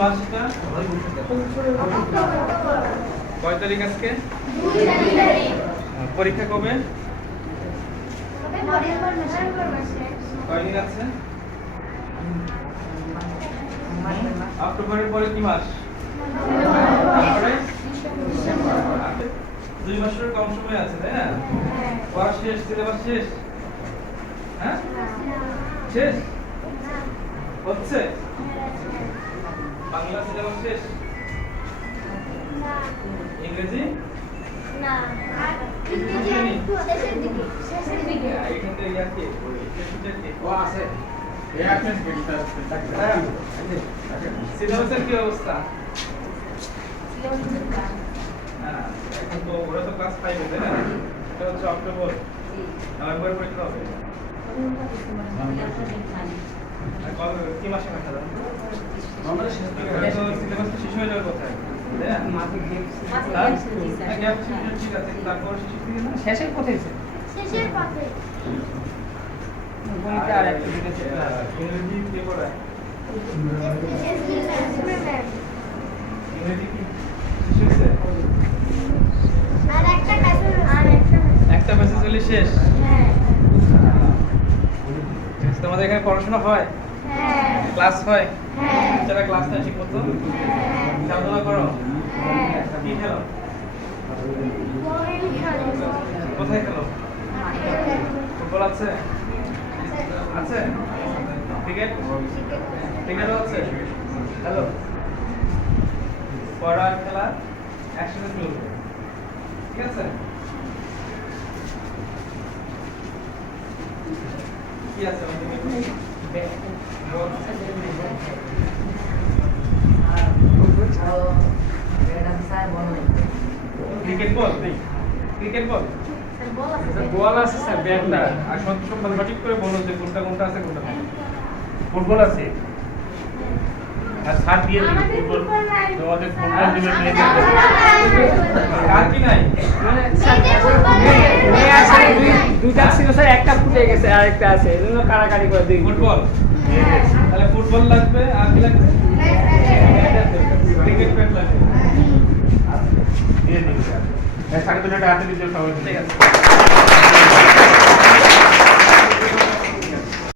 মাস এটা? কয় তারিখ আজকে? পরীক্ষা কবে? কয়দিন আছে? অক্টোবরের পরে কি মাস? তারপরে 2 মাসের কম সময় আছে, তাই না? পড়া শেষ, সিলেবাস শেষ? হ্যাঁ, শেষ হচ্ছে? বাংলা সিলেবাস শেষ? ইংরেজি? না, আর ইংরেজি একটু শেষের দিকে। এখান থেকে ইয়াকে শেষের দিকে ও আছে এই আপনি সিলেবাসের কি অবস্থা? এখন তো ওরা তো ক্লাস 5 তাই না? এটা হচ্ছে অক্টোবর, নভেম্বর পরীক্ষা হবে। আর কবে কি মাসে দেখা যাবে? আমাদের শেষ দিকে তো সিলেবাস শেষ হয়ে যাবে কোথায়? ঠিক আছে, তারপর শেষের দিকে না? শেষের পথে শেষের পথে। গণিতে আর একটা দিকে ইংরেজি কে পড়ায়? ইংরেজি কি শেষ হয়েছে? আর একটা প্যাসেজ একটা প্যাসেজ হলে শেষ। হ্যাঁ তোমাদের এখানে পড়াশোনা হয়? হ্যাঁ ক্লাস হয়? হ্যাঁ যারা ক্লাস নেয় ঠিক মতো খেলাধুলা করো? কি খেলো? কোথায় খেলো? ফুটবল আছে? আছে? ক্রিকেট? ক্রিকেটও আছে? হ্যালো, পড়া আর খেলা একসাথে চলবে, ঠিক আছে? কি আছে ক্রিকেট বল নেই? ক্রিকেট বল বল আছে স্যার, ব্যাটটা আর সঠিক করে বলুন যে কোনটা কোনটা আছে কোনটা নেই। ফুটবল আছে আর সার দিয়ে দিন ফুটবল তোমাদের ফুটবল দিবে মেয়েদের কার কি নাই? মানে মেয়ে আছে দুইটা ছিল স্যার, একটা ফুটে গেছে আর একটা আছে, এজন্য কারাকারি করে দিই। ফুটবল, তাহলে ফুটবল লাগবে আর কি লাগবে? ক্রিকেট ব্যাট লাগবে। দিয়ে দিন স্যার সাড়ে 3 হাতে দিতে সবাই ঠিক আছে।